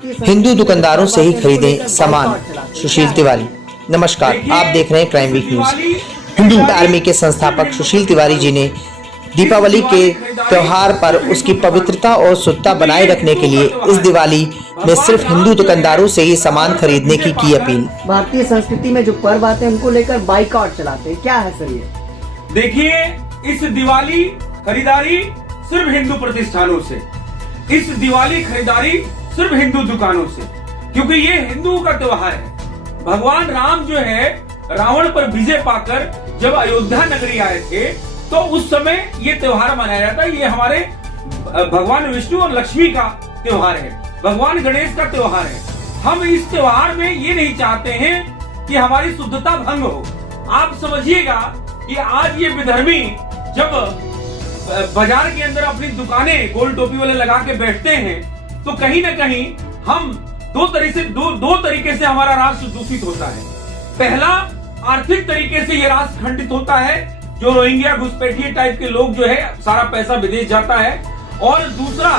हिंदू दुकानदारों से ही खरीदें सामान। सुशील तिवारी। नमस्कार, आप देख रहे हैं crime week news. Hindu army के संस्थापक सुशील तिवारी जी ने दीपावली के त्योहार पर उसकी पवित्रता और शुद्धता बनाए रखने के लिए इस दिवाली में सिर्फ हिंदू दुकानदारों से ही सामान खरीदने की अपील। भारतीय संस्कृति में जो पर्व आते हैं उनको लेकर बाइकआउट चलाते हैं, क्या है सर ये? देखिए, इस दिवाली खरीदारी सिर्फ हिंदू प्रतिष्ठानों से, इस दिवाली खरीदारी सिर्फ हिंदू दुकानों से, क्योंकि ये हिंदुओं का त्योहार है। भगवान राम जो है रावण पर विजय पाकर जब अयोध्या नगरी आए थे तो उस समय ये त्योहार मनाया जाता है। ये हमारे भगवान विष्णु और लक्ष्मी का त्योहार है, भगवान गणेश का त्योहार है। हम इस त्योहार में ये नहीं चाहते हैं कि हमारी शुद्धता भंग हो। आप समझिएगा कि आज ये विधर्मी जब बाजार के अंदर अपनी दुकानें गोल टोपी वाले लगा के बैठते हैं तो कहीं ना कहीं हम दो तरीके से हमारा राष्ट्र दूषित होता है। पहला, आर्थिक तरीके से ये राष्ट्र खंडित होता है, जो रोहिंग्या घुसपैठिए टाइप के लोग जो है सारा पैसा विदेश जाता है। और दूसरा,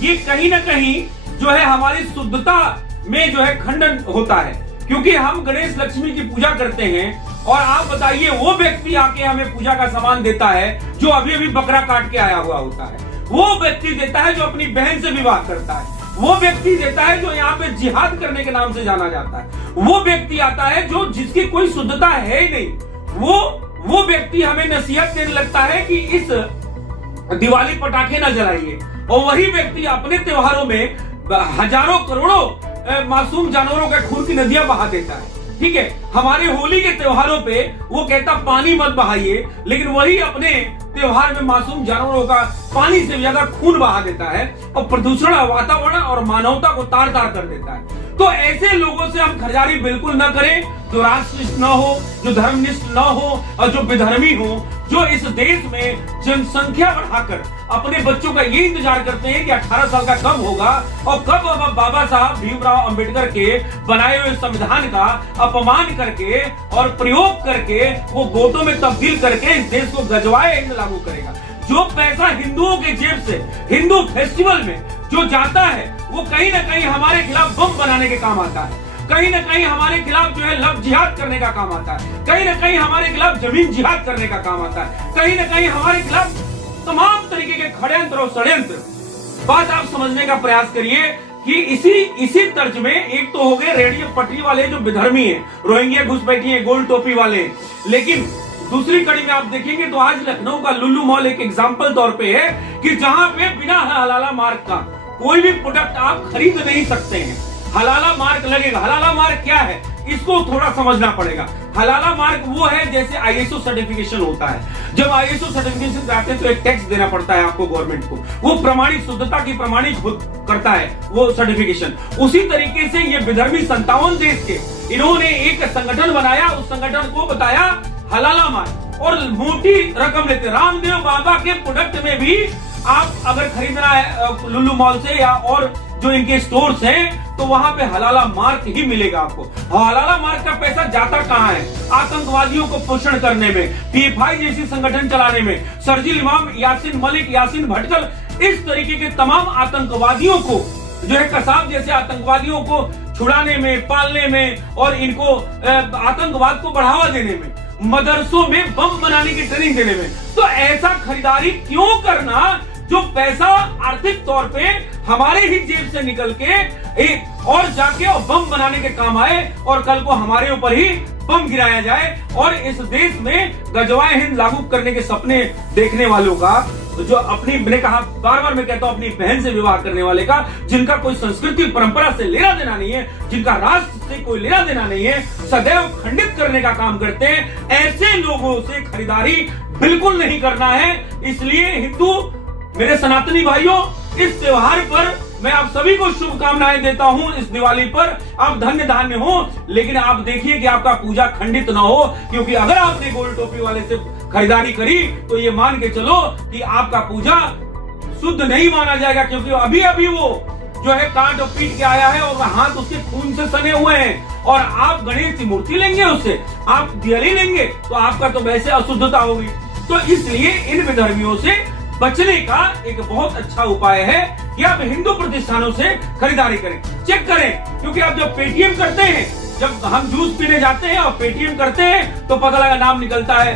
ये कहीं ना कहीं जो है हमारी शुद्धता में जो है खंडन होता है, क्योंकि हम गणेश लक्ष्मी की पूजा करते हैं। और आप बताइए, वो व्यक्ति आके हमें पूजा का सामान देता है जो अभी अभी बकरा काट के आया हुआ होता है, वो व्यक्ति देता है जो अपनी बहन से विवाह करता है, वो व्यक्ति देता है जो यहाँ पे जिहाद करने के नाम से जाना जाता है, वो व्यक्ति आता है जो जिसकी कोई शुद्धता है ही नहीं, वो व्यक्ति हमें नसीहत देने लगता है कि इस दिवाली पटाखे न जलाइए। और वही व्यक्ति अपने त्योहारों में हजारों करोड़ों मासूम जानवरों के खून की नदियां बहा देता है। ठीक है, हमारे होली के त्योहारों पे वो कहता पानी मत बहाइए, लेकिन वही अपने त्योहार में मासूम जानवरों का पानी से ज्यादा खून बहा देता है और प्रदूषण, वातावरण और मानवता को तार तार कर देता है। तो ऐसे लोगों से हम खरीदारी बिल्कुल न करें, जो राष्ट्रनिष्ठ न हो, जो धर्मनिष्ठ न हो और जो विधर्मी हो, जो इस देश में जनसंख्या बढ़ाकर अपने बच्चों का ये इंतजार करते हैं कि 18 साल का कब होगा और कब बाबा साहब भीमराव अंबेडकर के बनाए हुए संविधान का अपमान करके और प्रयोग करके वो वोटों में तब्दील करके इस देश को गजवाए हिंद लागू करेगा। जो पैसा हिंदुओं के जेब से हिंदू फेस्टिवल में जो जाता है वो कहीं ना कहीं हमारे खिलाफ बम बनाने के काम आता है, कहीं ना कहीं हमारे खिलाफ जो है लव जिहाद करने का काम आता है, कहीं ना कहीं हमारे खिलाफ जमीन जिहाद करने का काम आता है, कहीं ना कहीं हमारे खिलाफ तमाम तरीके के षड्यंत्र और षड्यंत्र। बात आप समझने का प्रयास करिए कि इसी तर्ज में एक तो हो गए रेडियो पटरी वाले जो विधर्मी है, रोहिंग्या घुसपैठिए गोल टोपी वाले, लेकिन दूसरी कड़ी में आप देखेंगे तो आज लखनऊ का लुल्लू मॉल एक एग्जाम्पल तौर पे है कि जहां पे बिना हलाला मार्क का कोई भी प्रोडक्ट आप खरीद नहीं सकते हैं। हलाला मार्क लगेगा। हलाला मार्क क्या है, इसको थोड़ा समझना पड़ेगा। हलाला मार्क वो है जैसे आईएसओ सर्टिफिकेशन होता है। जब आईएसओ सर्टिफिकेशन कराते हैं तो एक टैक्स देना पड़ता है आपको गवर्नमेंट को, वो प्रमाणित शुद्धता की प्रमाणित करता है वो सर्टिफिकेशन। उसी तरीके से ये विधर्मी 57 देश के इन्होंने एक संगठन बनाया, उस संगठन को बताया हलाला मार्क और मोटी रकम लेते। रामदेव बाबा के प्रोडक्ट में भी आप अगर खरीदना है लुल्लू मॉल से या और जो इनके स्टोर्स हैं तो वहां पे हलाला मार्क ही मिलेगा आपको। हलाला मार्क का पैसा जाता कहां है? आतंकवादियों को पोषण करने में, पीएफआई जैसी संगठन चलाने में, शर्जील इमाम, यासीन मलिक, यासीन भटकल, इस तरीके के तमाम आतंकवादियों को जो है कसाब जैसे आतंकवादियों को छुड़ाने में, पालने में और इनको आतंकवाद को बढ़ावा देने में, मदरसों में बम बनाने की ट्रेनिंग देने में। तो ऐसा खरीदारी क्यों करना जो पैसा आर्थिक तौर पे हमारे ही जेब से निकल के एक और जाके और बम बनाने के काम आए और कल को हमारे ऊपर ही बम गिराया जाए और इस देश में गजवाए हिंद लागू करने के सपने देखने वालों का, जो अपनी, मैंने कहा बार बार मैं कहता हूं, अपनी बहन से विवाह करने वाले का, जिनका कोई संस्कृति परंपरा से लेना देना नहीं है, जिनका राष्ट्र से कोई लेना देना नहीं है, सदैव खंडित करने का काम करते हैं, ऐसे लोगों से खरीदारी बिल्कुल नहीं करना है। इसलिए हिंदू मेरे सनातनी भाइयों, इस त्योहार पर मैं आप सभी को शुभकामनाएं देता हूं। इस दिवाली पर आप धन्य धान्य हो, लेकिन आप देखिए कि आपका पूजा खंडित ना हो, क्योंकि अगर आपने गोल टोपी वाले से खरीदारी करी तो ये मान के चलो कि आपका पूजा शुद्ध नहीं माना जाएगा, क्योंकि अभी अभी वो जो है काट और पीट के आया है और हाथ उसके खून से सने हुए हैं और आप गणेश की मूर्ति लेंगे, उससे आप दिवाली लेंगे तो आपका तो वैसे अशुद्धता होगी। तो इसलिए इन विधर्मियों से बचने का एक बहुत अच्छा उपाय है कि आप हिंदू प्रतिष्ठानों से खरीदारी करें। चेक करें, क्योंकि आप जब पेटीएम करते हैं, जब हम जूस पीने जाते हैं और पेटीएम करते हैं तो पता लगा नाम निकलता है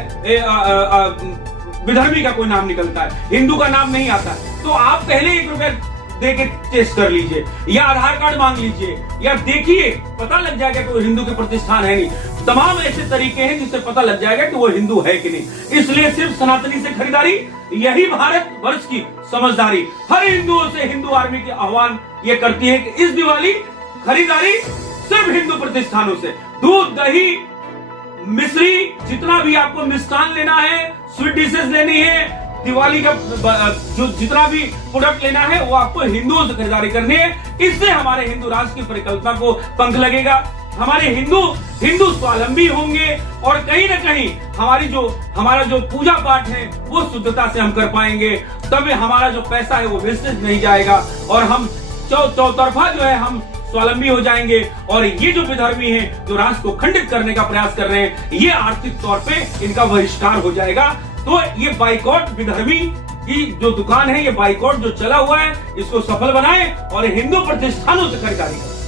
विधर्मी का कोई नाम निकलता है, हिंदू का नाम नहीं आता। तो आप पहले 1 रुपया दे के टेस्ट कर लीजिए या आधार कार्ड मांग लीजिए या देखिए, पता लग जाएगा कि वो हिंदू के प्रतिष्ठान है नहीं। तमाम ऐसे तरीके हैं जिससे पता लग जाएगा कि वो हिंदू है कि नहीं। इसलिए सिर्फ सनातनी से खरीदारी, यही भारत वर्ष की समझदारी हर हिंदुओं से हिंदू आर्मी के आह्वान ये करती है कि इस दिवाली खरीदारी सिर्फ हिंदू प्रतिष्ठानों से। दूध, दही, मिश्री, जितना भी आपको मिष्ठान लेना है, स्वीट डिशेस लेनी है, दिवाली का जो जितना भी प्रोडक्ट लेना है वो आपको हिंदुओं से खरीदारी करनी है। इससे हमारे हिंदू राष्ट्र की परिकल्पना को पंख लगेगा, हमारे हिंदू स्वावलंबी होंगे और कहीं ना कहीं हमारा जो पूजा पाठ है वो शुद्धता से हम कर पाएंगे। तब हमारा जो पैसा है वो वेस्टेज नहीं जाएगा और हम चौतरफा जो है हम स्वावलंबी हो जाएंगे। और ये जो विधर्मी हैं जो राष्ट्र को खंडित करने का प्रयास कर रहे हैं, ये आर्थिक तौर पे इनका बहिष्कार हो जाएगा। तो ये बाइकॉट विधर्मी की जो दुकान है, ये बाइकॉट जो चला हुआ है, इसको सफल बनाएं और हिंदू प्रतिष्ठानों से खरीदारी करें।